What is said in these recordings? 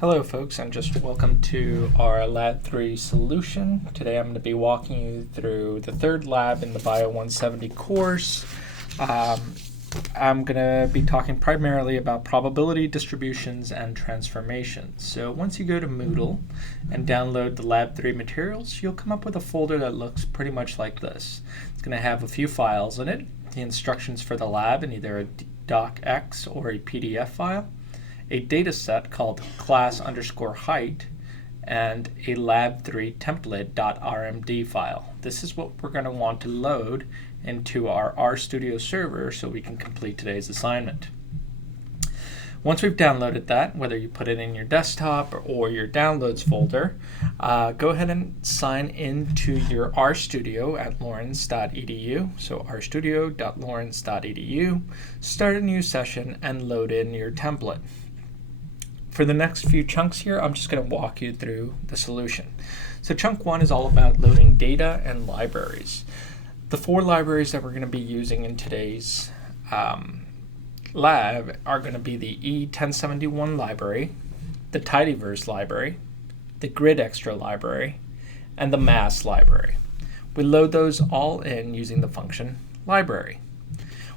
Hello folks, and just welcome to our Lab 3 solution. Today I'm going to be walking you through the third lab in the Bio 170 course. I'm going to be talking primarily about probability distributions and transformations. So once you go to Moodle and download the Lab 3 materials, you'll come up with a folder that looks pretty much like this. It's going to have a few files in it, the instructions for the lab in either a docx or a PDF file, a data set called class_height, and a lab3 template.rmd file. This is what we're going to want to load into our RStudio server so we can complete today's assignment. Once we've downloaded that, whether you put it in your desktop or your downloads folder, go ahead and sign into your RStudio at lawrence.edu. So rstudio.lawrence.edu, start a new session, and load in your template. For the next few chunks here, I'm just going to walk you through the solution. So chunk 1 is all about loading data and libraries. The 4 libraries that we're going to be using in today's lab are going to be the E1071 library, the tidyverse library, the gridextra library, and the mass library. We load those all in using the function library.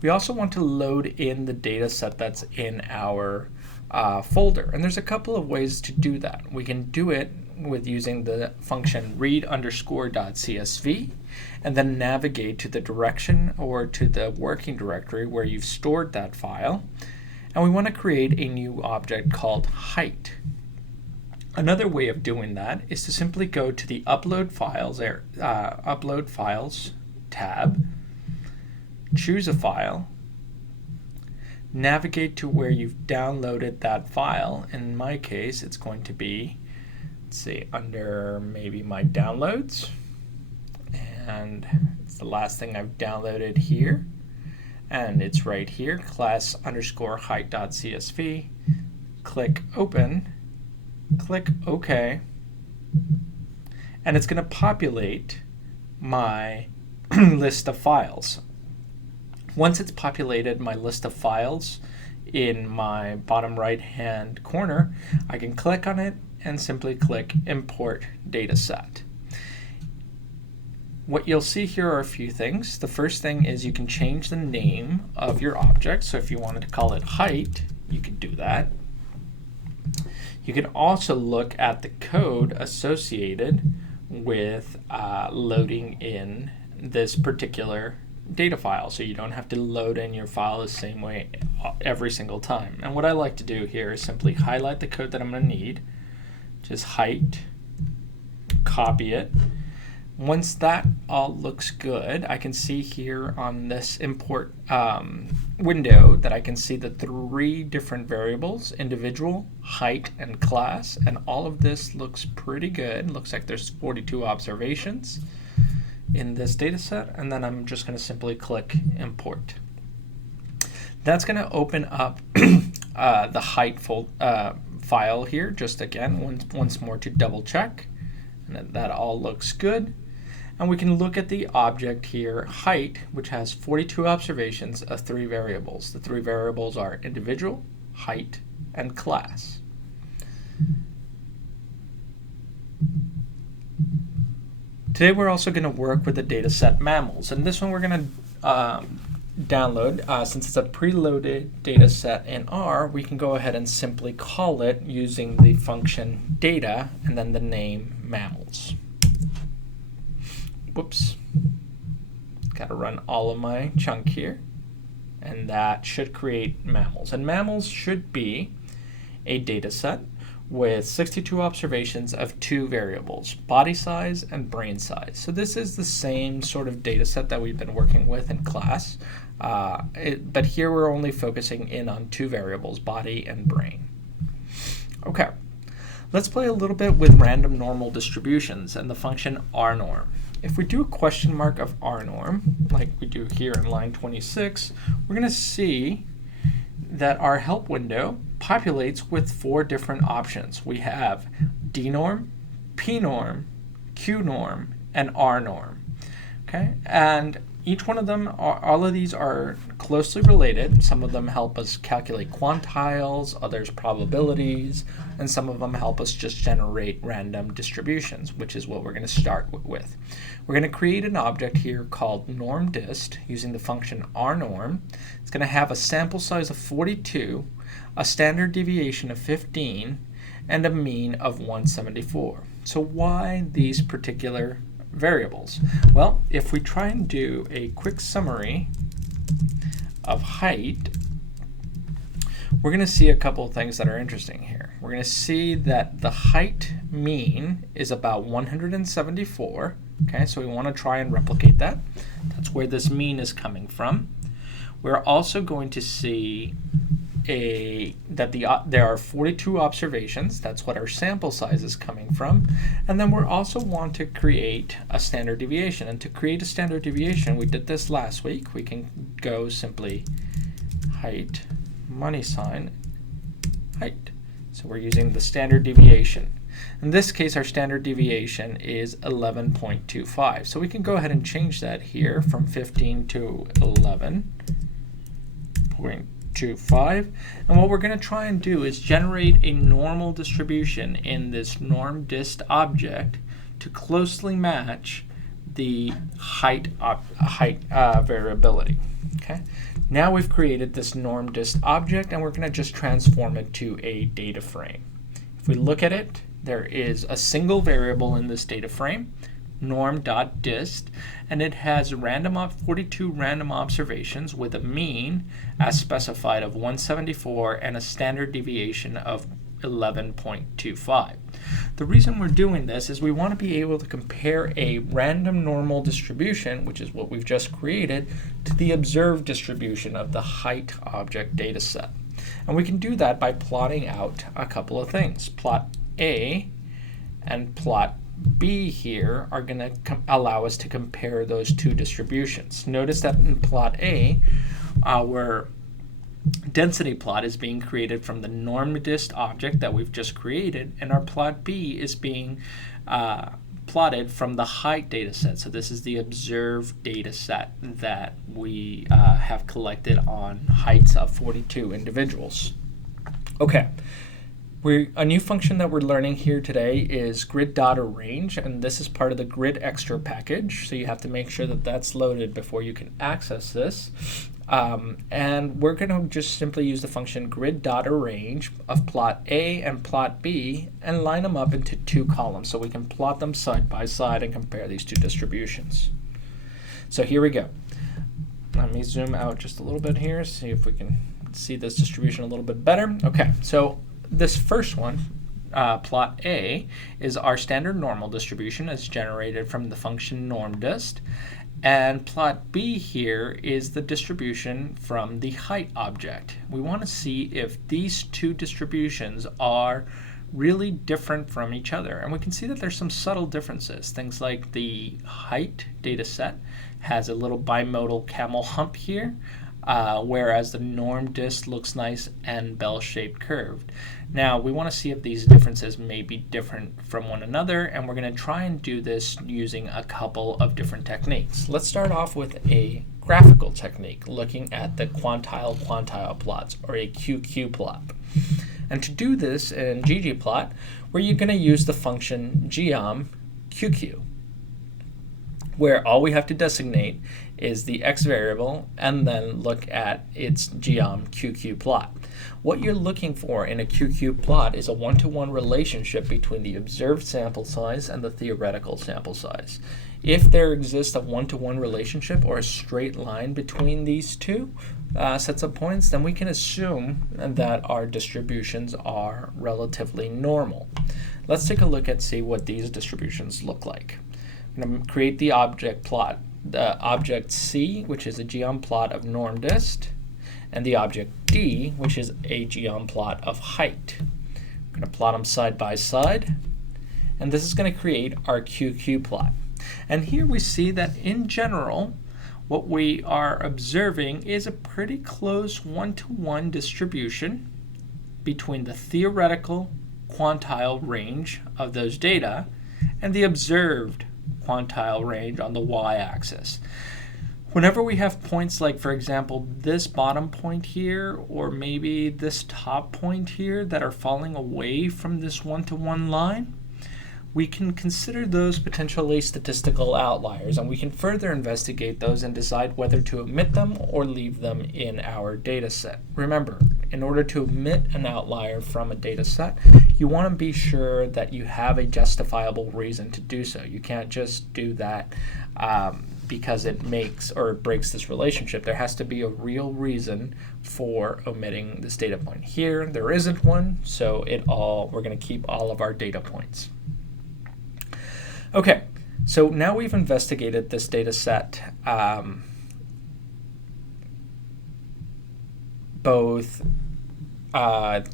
We also want to load in the data set that's in our folder, and there's a couple of ways to do that. We can do it with using the function read_.csv and then navigate to the direction or to the working directory where you've stored that file, and we want to create a new object called height. Another way of doing that is to simply go to the upload files tab, choose a file, navigate to where you've downloaded that file. In my case, it's going to be, let's see, under maybe my downloads, and it's the last thing I've downloaded here, and it's right here, class_height.csv. Click open, click OK, and it's going to populate my list of files. Once it's populated my list of files in my bottom right hand corner, I can click on it and simply click import dataset. What you'll see here are a few things. The first thing is you can change the name of your object. So if you wanted to call it height, you could do that. You can also look at the code associated with loading in this particular data file, so you don't have to load in your file the same way every single time. And what I like to do here is simply highlight the code that I'm going to need, just height, copy it. Once that all looks good, I can see here on this import window that I can see the 3 different variables: individual, height, and class, and all of this looks pretty good. Looks like there's 42 observations in this data set, and then I'm just going to simply click import. That's going to open up the height file here, just again once more to double check, and that all looks good. And we can look at the object here, height, which has 42 observations of 3 variables. The 3 variables are individual, height, and class. Today we're also going to work with the data set mammals, and this one we're going to download. Since it's a preloaded data set in R, we can go ahead and simply call it using the function data and then the name mammals. Whoops. Got to run all of my chunk here, and that should create mammals. And mammals should be a data set with 62 observations of 2 variables, body size and brain size. So this is the same sort of data set that we've been working with in class, but here we're only focusing in on 2 variables, body and brain. Okay, let's play a little bit with random normal distributions and the function rnorm. If we do a question mark of rnorm, like we do here in line 26, we're going to see that our help window populates with 4 different options. We have dnorm, pnorm, qnorm, and rnorm. Okay, and each one of them, all of these are closely related. Some of them help us calculate quantiles, others probabilities, and some of them help us just generate random distributions, which is what we're going to start with. We're going to create an object here called normdist using the function rnorm. It's going to have a sample size of 42, a standard deviation of 15, and a mean of 174. So why these particular variables? Well, if we try and do a quick summary of height, we're going to see a couple of things that are interesting here. We're going to see that the height mean is about 174. Okay, so we want to try and replicate that. That's where this mean is coming from. We're also going to see that there are 42 observations. That's what our sample size is coming from. And then we also want to create a standard deviation. And to create a standard deviation, we did this last week. We can go simply height, money sign, height. So we're using the standard deviation. In this case, our standard deviation is 11.25. So we can go ahead and change that here from 15 to 11.25. And what we're going to try and do is generate a normal distribution in this normdist object to closely match the height variability. Okay. Now we've created this normdist object, and we're going to just transform it to a data frame. If we look at it, there is a single variable in this data frame, norm.dist, and it has 42 random observations with a mean as specified of 174 and a standard deviation of 11.25. The reason we're doing this is we want to be able to compare a random normal distribution, which is what we've just created, to the observed distribution of the height object data set. And we can do that by plotting out a couple of things. Plot A and plot B here are going to allow us to compare those two distributions. Notice that in plot A, our density plot is being created from the normdist object that we've just created, and our plot B is being plotted from the height data set. So this is the observed data set that we have collected on heights of 42 individuals. Okay. A new function that we're learning here today is grid.arrange, and this is part of the grid extra package, so you have to make sure that that's loaded before you can access this. And we're going to just simply use the function grid.arrange of plot A and plot B and line them up into two columns so we can plot them side by side and compare these two distributions. So here we go. Let me zoom out just a little bit here, see if we can see this distribution a little bit better. Okay, so this first one, plot A, is our standard normal distribution as generated from the function normdist. And plot B here is the distribution from the height object. We want to see if these two distributions are really different from each other. And we can see that there's some subtle differences. Things like the height data set has a little bimodal camel hump here, whereas the normdist looks nice and bell-shaped curved. Now, we want to see if these differences may be different from one another, and we're going to try and do this using a couple of different techniques. Let's start off with a graphical technique, looking at the quantile plots, or a QQ plot. And to do this in ggplot, we're going to use the function geom_QQ, where all we have to designate is the x variable and then look at its geom_QQ plot. What you're looking for in a QQ plot is a one-to-one relationship between the observed sample size and the theoretical sample size. If there exists a one-to-one relationship or a straight line between these two sets of points, then we can assume that our distributions are relatively normal. Let's take a look and see what these distributions look like. I'm going to create the object plot. The object C, which is a geom plot of normdist, and the object D, which is a geom plot of height. We're going to plot them side by side, and this is going to create our QQ plot. And here we see that in general, what we are observing is a pretty close one-to-one distribution between the theoretical quantile range of those data and the observed quantile range on the y-axis. Whenever we have points like, for example, this bottom point here, or maybe this top point here that are falling away from this one-to-one line, we can consider those potentially statistical outliers, and we can further investigate those and decide whether to omit them or leave them in our data set. Remember, in order to omit an outlier from a data set, you want to be sure that you have a justifiable reason to do so. You can't just do that because it makes or breaks this relationship. There has to be a real reason for omitting this data point. Here, there isn't one, so we're going to keep all of our data points. Okay, so now we've investigated this data set both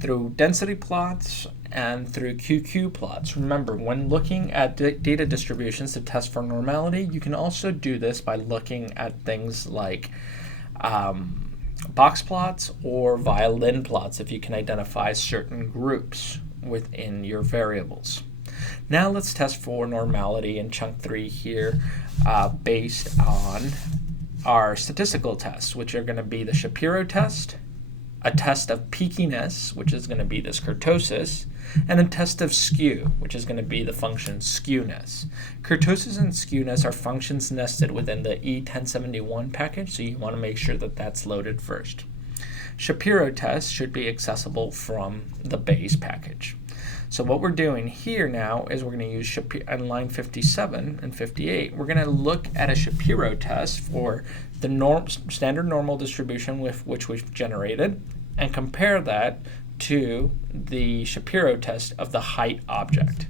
through density plots and through QQ plots. Remember, when looking at data distributions to test for normality, you can also do this by looking at things like box plots or violin plots if you can identify certain groups within your variables. Now let's test for normality in chunk 3 here based on our statistical tests, which are going to be the Shapiro test, a test of peakiness, which is going to be this kurtosis, and a test of skew, which is going to be the function skewness. Kurtosis and skewness are functions nested within the E1071 package, so you want to make sure that that's loaded first. Shapiro test should be accessible from the base package. So what we're doing here now is we're going to use on line 57 and 58, we're going to look at a Shapiro test for the standard normal distribution with which we've generated and compare that to the Shapiro test of the height object.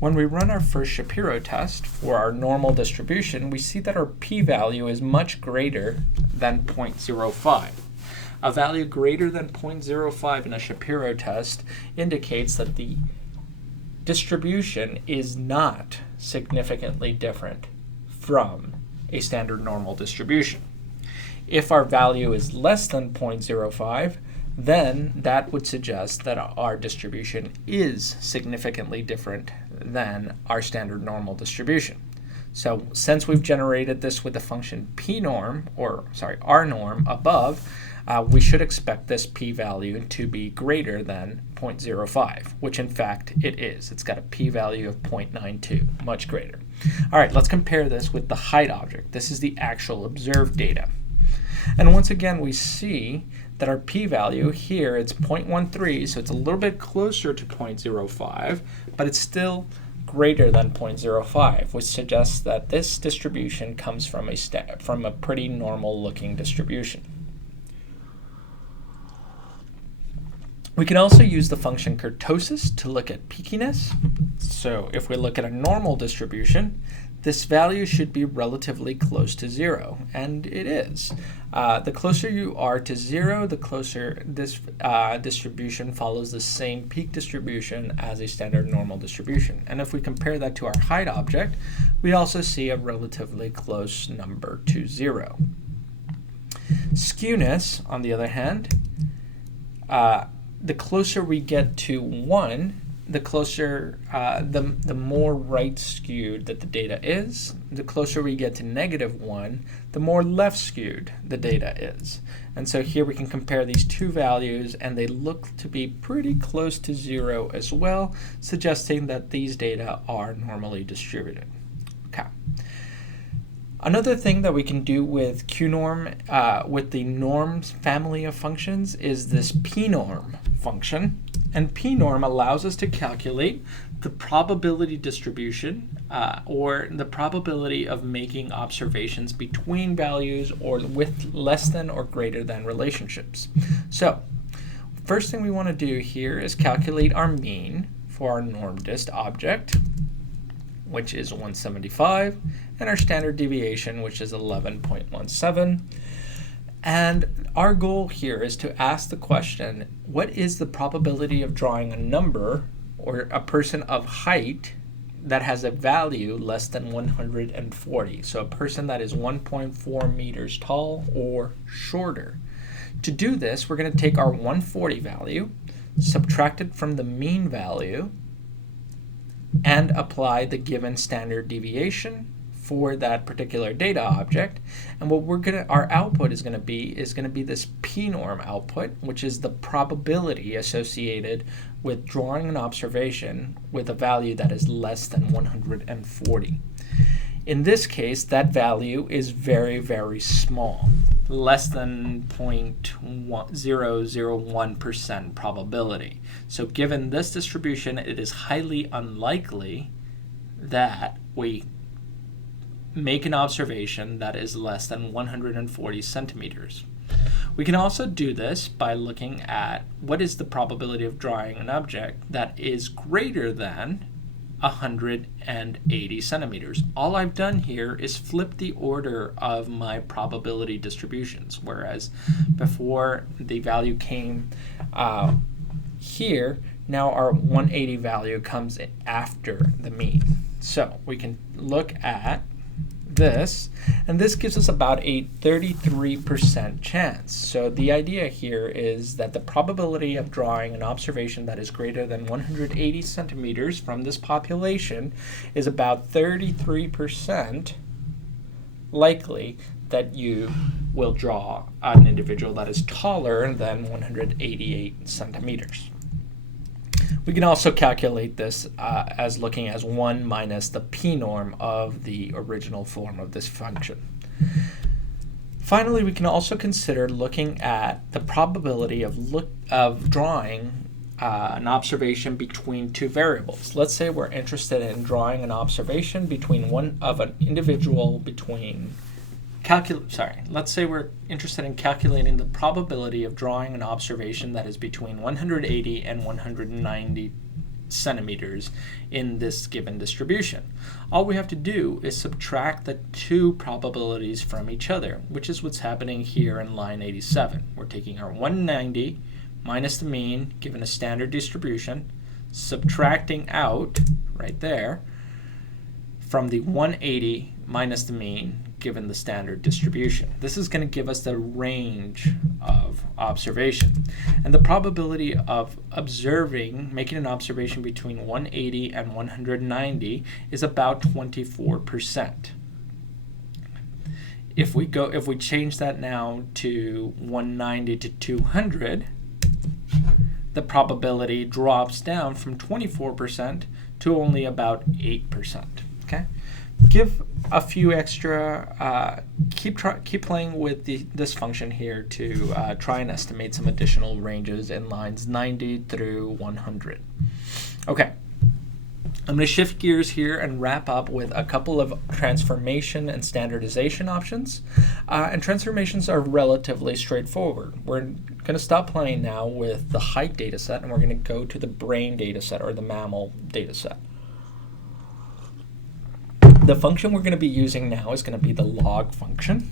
When we run our first Shapiro test for our normal distribution, we see that our p-value is much greater than 0.05. A value greater than 0.05 in a Shapiro test indicates that the distribution is not significantly different from a standard normal distribution. If our value is less than 0.05, then that would suggest that our distribution is significantly different than our standard normal distribution. So since we've generated this with the function Pnorm, R norm above, we should expect this p-value to be greater than 0.05, which in fact it is. It's got a p-value of 0.92, much greater. All right, let's compare this with the height object. This is the actual observed data. And once again, we see that our p-value here, it's 0.13, so it's a little bit closer to 0.05, but it's still greater than 0.05, which suggests that this distribution comes from a pretty normal looking distribution. We can also use the function kurtosis to look at peakiness. So if we look at a normal distribution, this value should be relatively close to 0, and it is. The closer you are to 0, the closer this distribution follows the same peak distribution as a standard normal distribution. And if we compare that to our height object, we also see a relatively close number to 0. Skewness, on the other hand, the closer we get to 1, the closer, the more right skewed that the data is. The closer we get to -1, the more left skewed the data is. And so here we can compare these two values, and they look to be pretty close to 0 as well, suggesting that these data are normally distributed. Okay. Another thing that we can do with Qnorm, with the norms family of functions, is this Pnorm function. And Pnorm allows us to calculate the probability distribution or the probability of making observations between values or with less than or greater than relationships. So first thing we want to do here is calculate our mean for our normdist object, which is 175, and our standard deviation, which is 11.17. And our goal here is to ask the question, what is the probability of drawing a number or a person of height that has a value less than 140? So a person that is 1.4 meters tall or shorter. To do this, we're going to take our 140 value, subtract it from the mean value, and apply the given standard deviation for that particular data object. And what our output is going to be this Pnorm output, which is the probability associated with drawing an observation with a value that is less than 140. In this case, that value is very, very small, less than 0.001% probability. So given this distribution, it is highly unlikely that we make an observation that is less than 140 centimeters. We can also do this by looking at what is the probability of drawing an object that is greater than 180 centimeters. All I've done here is flip the order of my probability distributions, whereas before the value came here, now our 180 value comes after the mean. So we can look at this, and this gives us about a 33% chance. So the idea here is that the probability of drawing an observation that is greater than 180 centimeters from this population is about 33% likely that you will draw an individual that is taller than 188 centimeters. We can also calculate this as looking as 1 minus the p-norm of the original form of this function. Finally, we can also consider looking at the probability of drawing an observation between two variables. Let's say we're interested in drawing an observation between an individual between let's say we're interested in calculating the probability of drawing an observation that is between 180 and 190 centimeters in this given distribution. All we have to do is subtract the two probabilities from each other, which is what's happening here in line 87. We're taking our 190 minus the mean given a standard distribution, subtracting out right there from the 180 minus the mean given the standard distribution. This is going to give us the range of observation. And the probability of making an observation between 180 and 190 is about 24%. If we change that now to 190 to 200, the probability drops down from 24% to only about 8%. Okay? Give a few extra, keep playing with this function here to try and estimate some additional ranges in lines 90 through 100. Okay, I'm going to shift gears here and wrap up with a couple of transformation and standardization options. And transformations are relatively straightforward. We're going to stop playing now with the height data set, and we're going to go to the brain data set or the mammal data set. The function we're going to be using now is going to be the log function,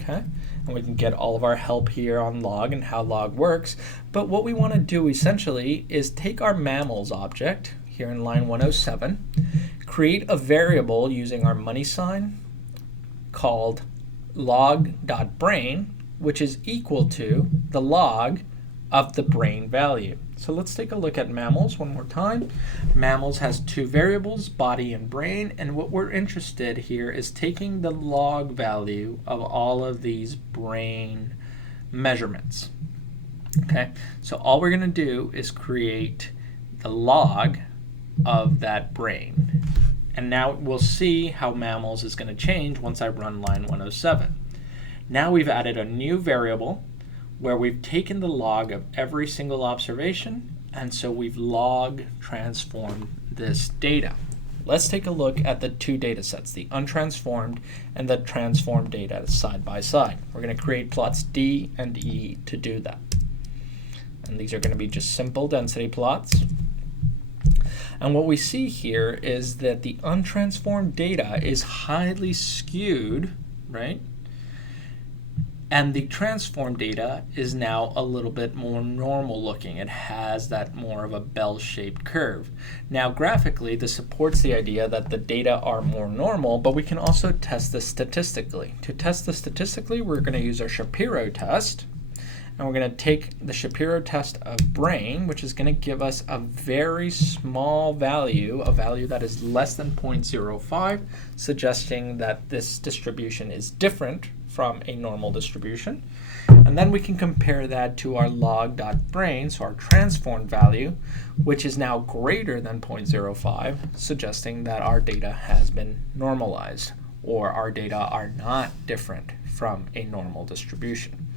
okay? And we can get all of our help here on log and how log works. But what we want to do essentially is take our mammals object here in line 107, create a variable using our money sign called log.brain, which is equal to the log of the brain value. So let's take a look at mammals one more time. Mammals has two variables, body and brain, and what we're interested here is taking the log value of all of these brain measurements. Okay, so all we're going to do is create the log of that brain. And now we'll see how mammals is going to change once I run line 107. Now we've added a new variable where we've taken the log of every single observation, and so we've log transformed this data. Let's take a look at the two data sets, the untransformed and the transformed data side by side. We're going to create plots D and E to do that. And these are going to be just simple density plots. And what we see here is that the untransformed data is highly skewed, right? And the transformed data is now a little bit more normal looking. It has that more of a bell-shaped curve. Now graphically, this supports the idea that the data are more normal, but we can also test this statistically. To test this statistically, we're going to use our Shapiro test. and we're going to take the Shapiro test of brain, which is going to give us a very small value, a value that is less than 0.05, suggesting that this distribution is different from a normal distribution. And then we can compare that to our log.brain, so our transformed value, which is now greater than 0.05, suggesting that our data has been normalized, or our data are not different from a normal distribution.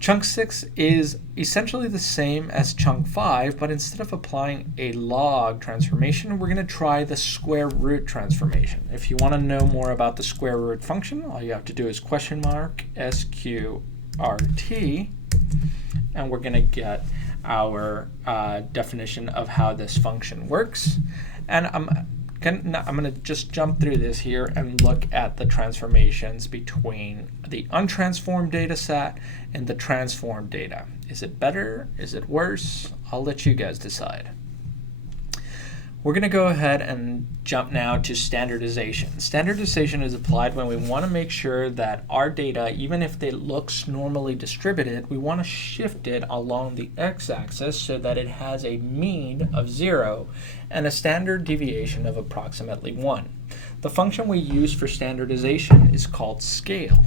Chunk 6 is essentially the same as chunk 5, but instead of applying a log transformation, we're going to try the square root transformation. If you want to know more about the square root function, all you have to do is $SQRT, and we're going to get our definition of how this function works. And I'm going to just jump through this here and look at the transformations between the untransformed data set and the transformed data. Is it better? Is it worse? I'll let you guys decide. We're going to go ahead and jump now to standardization. Standardization is applied when we want to make sure that our data, even if it looks normally distributed, we want to shift it along the x-axis so that it has a mean of 0 and a standard deviation of approximately 1. The function we use for standardization is called scale.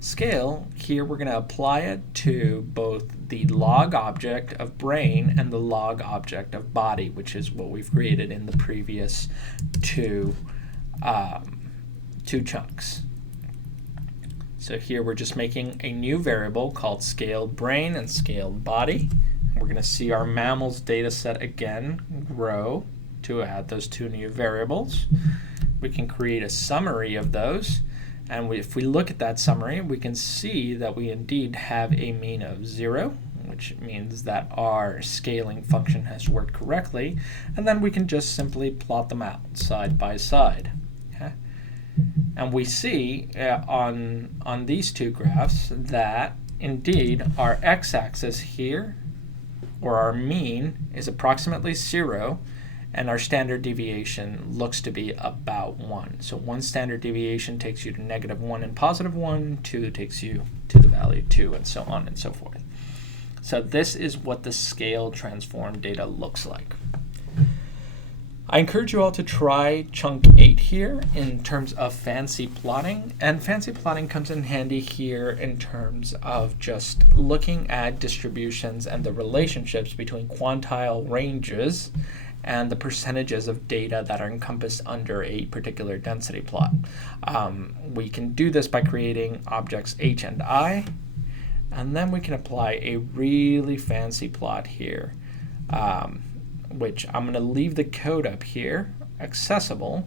Scale, here we're going to apply it to both the log object of brain and the log object of body, which is what we've created in the previous two chunks. So here we're just making a new variable called scaled brain and scaled body. We're going to see our mammals data set again grow to add those two new variables. We can create a summary of those. And if we look at that summary, we can see that we indeed have a mean of 0, which means that our scaling function has worked correctly. And then we can just simply plot them out side by side. Okay? And we see on these two graphs that indeed our x-axis here, or our mean, is approximately 0. And our standard deviation looks to be about 1. So one standard deviation takes you to -1 and +1, 2 takes you to the value 2, and so on and so forth. So this is what the scale transformed data looks like. I encourage you all to try chunk 8 here in terms of fancy plotting. And fancy plotting comes in handy here in terms of just looking at distributions and the relationships between quantile ranges and the percentages of data that are encompassed under a particular density plot. We can do this by creating objects h and I, and then we can apply a really fancy plot here, which I'm going to leave the code up here, accessible,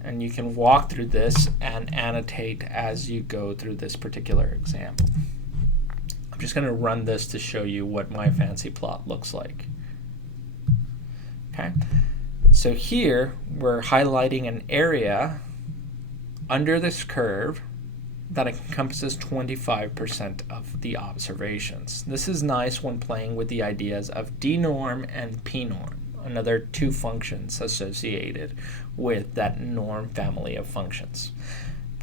and you can walk through this and annotate as you go through this particular example. I'm just going to run this to show you what my fancy plot looks like. Okay, so here we're highlighting an area under this curve that encompasses 25% of the observations. This is nice when playing with the ideas of dnorm and pnorm, another two functions associated with that norm family of functions.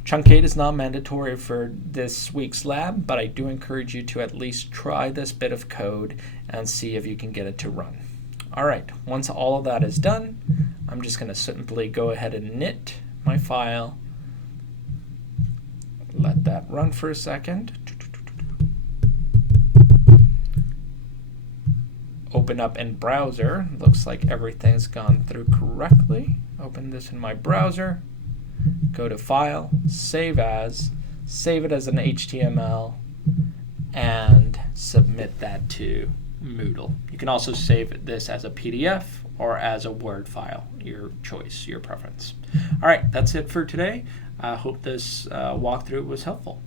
Chunk 8 is not mandatory for this week's lab, but I do encourage you to at least try this bit of code and see if you can get it to run. All right, once all of that is done, I'm just going to simply go ahead and knit my file. Let that run for a second. Open up in browser. Looks like everything's gone through correctly. Open this in my browser. Go to File, Save As, save it as an HTML, and submit that to Moodle. You can also save this as a PDF or as a Word file, your choice, your preference. All right, that's it for today. I hope this walkthrough was helpful.